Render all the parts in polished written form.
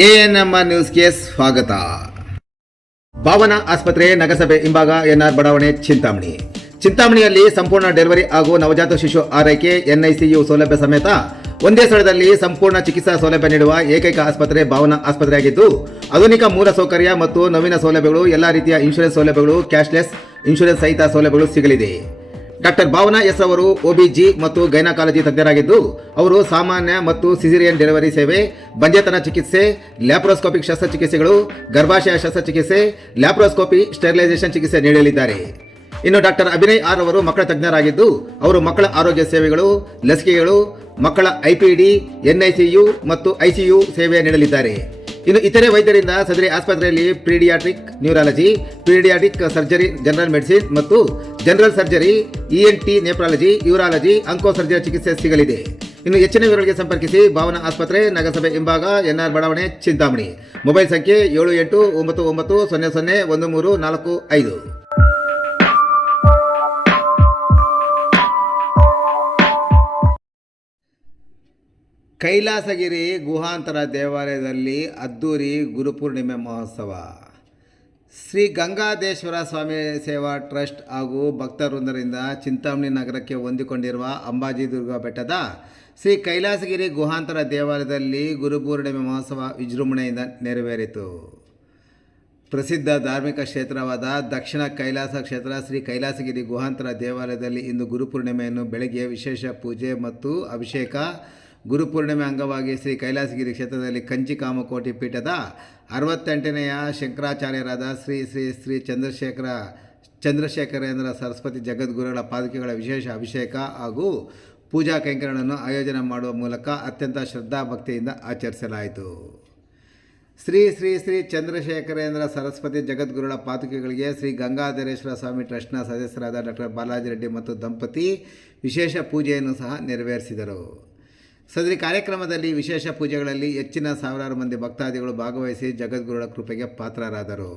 ANMR ನ್ಯೂಸ್ಗೆ ಸ್ವಾಗತ. ಭಾವನಾ ಆಸ್ಪತ್ರೆ ನಗರಸಭೆ ಹಿಂಭಾಗ ಎನ್ಆರ್ ಬಡಾವಣೆ ಚಿಂತಾಮಣಿಯಲ್ಲಿ ಸಂಪೂರ್ಣ ಡೆಲಿವರಿ ಹಾಗೂ ನವಜಾತ ಶಿಶು ಆರೈಕೆ NICU ಸೌಲಭ್ಯ ಸಮೇತ ಒಂದೇ ಸ್ಥಳದಲ್ಲಿ ಸಂಪೂರ್ಣ ಚಿಕಿತ್ಸಾ ಸೌಲಭ್ಯ ನೀಡುವ ಏಕೈಕ ಆಸ್ಪತ್ರೆ ಭಾವನಾ ಆಸ್ಪತ್ರೆಯಾಗಿದ್ದು, ಆಧುನಿಕ ಮೂಲ ಸೌಕರ್ಯ ಮತ್ತು ನವೀನ ಸೌಲಭ್ಯಗಳು, ಎಲ್ಲ ರೀತಿಯ ಇನ್ಶೂರೆನ್ಸ್ ಸೌಲಭ್ಯಗಳು, ಕ್ಯಾಶ್ಲೆಸ್ ಇನ್ಶೂರೆನ್ಸ್ ಸಹಿತ ಸೌಲಭ್ಯಗಳು ಸಿಗಲಿದೆ. ಡಾಕ್ಟರ್ ಭಾವನಾ ಎಸ್ ಅವರು OBG ಮತ್ತು ಗೈನಕಾಲಜಿ ತಜ್ಞರಾಗಿದ್ದು, ಅವರು ಸಾಮಾನ್ಯ ಮತ್ತು ಸಿಸೇರಿಯನ್ ಡೆಲಿವರಿ ಸೇವೆ, ಬಂಜೆತನ ಚಿಕಿತ್ಸೆ, ಲ್ಯಾಪ್ರೋಸ್ಕೋಪಿಕ್ ಶಸ್ತ್ರಚಿಕಿತ್ಸೆಗಳು, ಗರ್ಭಾಶಯ ಶಸ್ತ್ರಚಿಕಿತ್ಸೆ, ಲ್ಯಾಪ್ರೋಸ್ಕೋಪಿ ಸ್ಟೆರಿಲೈಸೇಷನ್ ಚಿಕಿತ್ಸೆ ನೀಡಲಿದ್ದಾರೆ. ಇನ್ನು ಡಾಕ್ಟರ್ ಅಭಿನಯ್ ಆರ್ ಅವರು ಮಕ್ಕಳ ತಜ್ಞರಾಗಿದ್ದು, ಅವರು ಮಕ್ಕಳ ಆರೋಗ್ಯ ಸೇವೆಗಳು, ಲಸಿಕೆಗಳು, ಮಕ್ಕಳ IPD, NICU ಮತ್ತು ICU ಸೇವೆ ನೀಡಲಿದ್ದಾರೆ. ಇನ್ನು ಇತರೆ ವೈದ್ಯರಿಂದ ಸದರಿ ಆಸ್ಪತ್ರೆಯಲ್ಲಿ paediatric neurology, paediatric surgery, general medicine ಮತ್ತು general surgery, ENT nephrology, urology, onco surgery ಚಿಕಿತ್ಸೆ ಸಿಗಲಿದೆ. ಇನ್ನು ಹೆಚ್ಚಿನ ವಿವರಗಳಿಗೆ ಸಂಪರ್ಕಿಸಿ ಭಾವನಾ ಆಸ್ಪತ್ರೆ, ನಗರಸಭೆ ಹಿಂಭಾಗ, NR ಬಡಾವಣೆ, ಚಿಂತಾಮಣಿ. ಮೊಬೈಲ್ ಸಂಖ್ಯೆ 7899001345. ಕೈಲಾಸಗಿರಿ ಗುಹಾಂತರ ದೇವಾಲಯದಲ್ಲಿ ಅದ್ದೂರಿ ಗುರುಪೂರ್ಣಿಮೆ ಮಹೋತ್ಸವ. ಶ್ರೀ ಗಂಗಾಧೇಶ್ವರ ಸ್ವಾಮಿ ಸೇವಾ ಟ್ರಸ್ಟ್ ಹಾಗೂ ಭಕ್ತವೃಂದರಿಂದ ಚಿಂತಾಮಣಿ ನಗರಕ್ಕೆ ಹೊಂದಿಕೊಂಡಿರುವ ಅಂಬಾಜಿ ದುರ್ಗ ಬೆಟ್ಟದ ಶ್ರೀ ಕೈಲಾಸಗಿರಿ ಗುಹಾಂತರ ದೇವಾಲಯದಲ್ಲಿ ಗುರುಪೂರ್ಣಿಮೆ ಮಹೋತ್ಸವ ವಿಜೃಂಭಣೆಯಿಂದ ನೆರವೇರಿತು. ಪ್ರಸಿದ್ಧ ಧಾರ್ಮಿಕ ಕ್ಷೇತ್ರವಾದ ದಕ್ಷಿಣ ಕೈಲಾಸ ಕ್ಷೇತ್ರ ಶ್ರೀ ಕೈಲಾಸಗಿರಿ ಗುಹಾಂತರ ದೇವಾಲಯದಲ್ಲಿ ಇಂದು ಗುರುಪೂರ್ಣಿಮೆಯನ್ನು ಬೆಳಗ್ಗೆ ವಿಶೇಷ ಪೂಜೆ ಮತ್ತು ಅಭಿಷೇಕ. ಗುರುಪೂರ್ಣಿಮೆ ಅಂಗವಾಗಿ ಶ್ರೀ ಕೈಲಾಸಗಿರಿ ಕ್ಷೇತ್ರದಲ್ಲಿ ಕಂಚಿ ಕಾಮಕೋಟಿ ಪೀಠದ 68ನೆಯ ಶಂಕರಾಚಾರ್ಯರಾದ ಶ್ರೀ ಶ್ರೀ ಶ್ರೀ ಚಂದ್ರಶೇಖರೇಂದ್ರ ಸರಸ್ವತಿ ಜಗದ್ಗುರುಗಳ ಪಾದುಕೆಗಳ ವಿಶೇಷ ಅಭಿಷೇಕ ಹಾಗೂ ಪೂಜಾ ಕೈಂಕರ್ಯಗಳನ್ನು ಆಯೋಜನೆ ಮಾಡುವ ಮೂಲಕ ಅತ್ಯಂತ ಶ್ರದ್ಧಾಭಕ್ತಿಯಿಂದ ಆಚರಿಸಲಾಯಿತು. ಶ್ರೀ ಶ್ರೀ ಶ್ರೀ ಚಂದ್ರಶೇಖರೇಂದ್ರ ಸರಸ್ವತಿ ಜಗದ್ಗುರುಗಳ ಪಾದುಕೆಗಳಿಗೆ ಶ್ರೀ ಗಂಗಾಧರೇಶ್ವರ ಸ್ವಾಮಿ ಟ್ರಸ್ಟ್ನ ಸದಸ್ಯರಾದ ಡಾಕ್ಟರ್ ಬಾಲಾಜಿ ರೆಡ್ಡಿ ಮತ್ತು ದಂಪತಿ ವಿಶೇಷ ಪೂಜೆಯನ್ನು ಸಹ ನೆರವೇರಿಸಿದರು. ಸದರಿ ಕಾರ್ಯಕ್ರಮದಲ್ಲಿ ವಿಶೇಷ ಪೂಜೆಗಳಲ್ಲಿ ಹೆಚ್ಚಿನ ಸಾವಿರಾರು ಮಂದಿ ಭಕ್ತಾದಿಗಳು ಭಾಗವಹಿಸಿ ಜಗದ್ಗುರುಗಳ ಕೃಪೆಗೆ ಪಾತ್ರರಾದರು.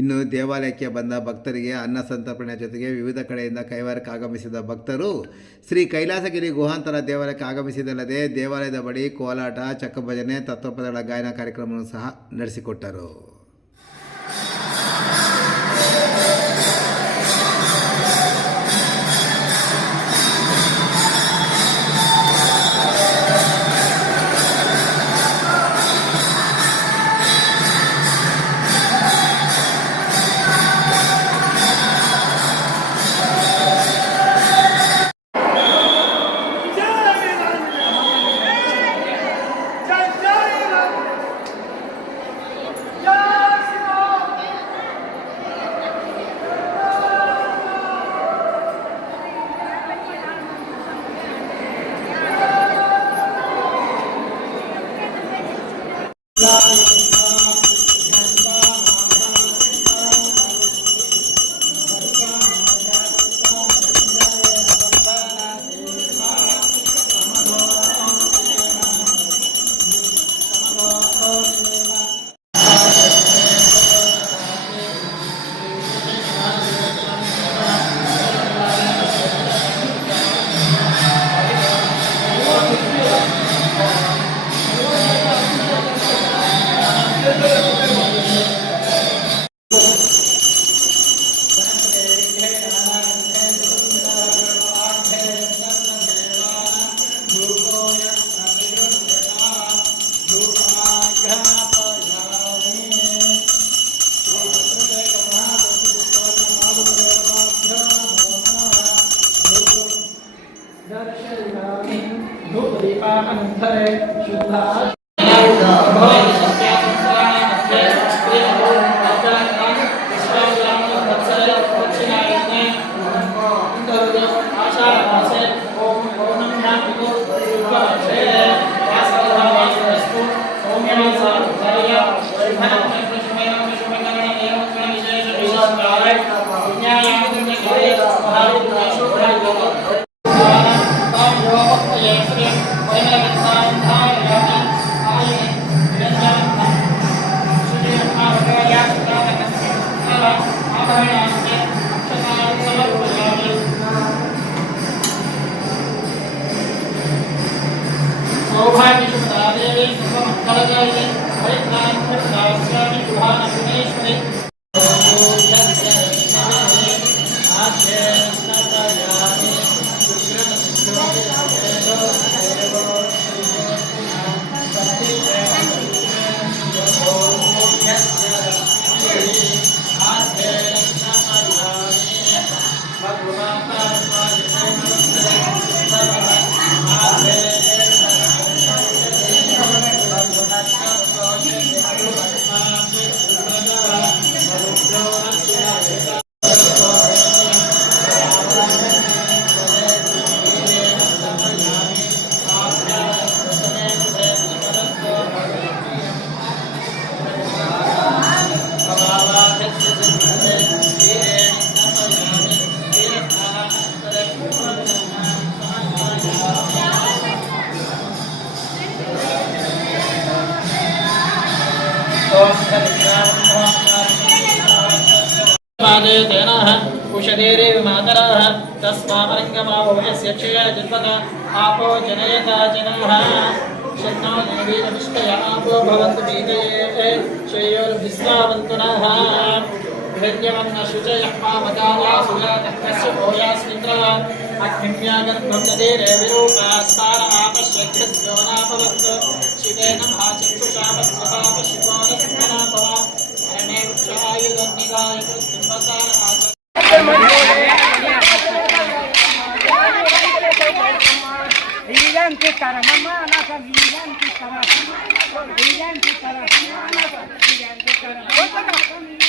ಇನ್ನು ದೇವಾಲಯಕ್ಕೆ ಬಂದ ಭಕ್ತರಿಗೆ ಅನ್ನ ಸಂತರ್ಪಣೆ ಜೊತೆಗೆ ವಿವಿಧ ಕಡೆಯಿಂದ ಕೈವಾರಕ್ಕೆ ಆಗಮಿಸಿದ ಭಕ್ತರು ಶ್ರೀ ಕೈಲಾಸಗಿರಿ ಗುಹಾಂತರ ದೇವಾಲಯಕ್ಕೆ ಆಗಮಿಸಿದಲ್ಲದೆ ದೇವಾಲಯದ ಬಳಿ ಕೋಲಾಟ, ಚಕ್ಕಭಜನೆ, ತತ್ವಪದಗಳ ಗಾಯನ ಕಾರ್ಯಕ್ರಮವನ್ನು ಸಹ ನಡೆಸಿಕೊಟ್ಟರು. कुशदेरेव मातरः तस्मामरङ्गमावो यस्य क्षया जन्मत आपो जनयता जनाः शन्नो देवीरविष्टय आपो भवन्तु वीतये श्रेयोर्भिस्वावन्तु नः धैर्यवन्न शुचयः पावकाला सुजातः कस्य भूयास्मिन्द्रः अग्निम्यागर्भं ददेरे विरूपास्तार आपश्यग्रस्योनापवत् शिवेन भाचक्षुषा वत्सपापशिवो न सुमनापव मरणे वृक्षायुधन्निधाय कृत्तिम्बसार Identikara mama nasa identikara identikara nasa identikara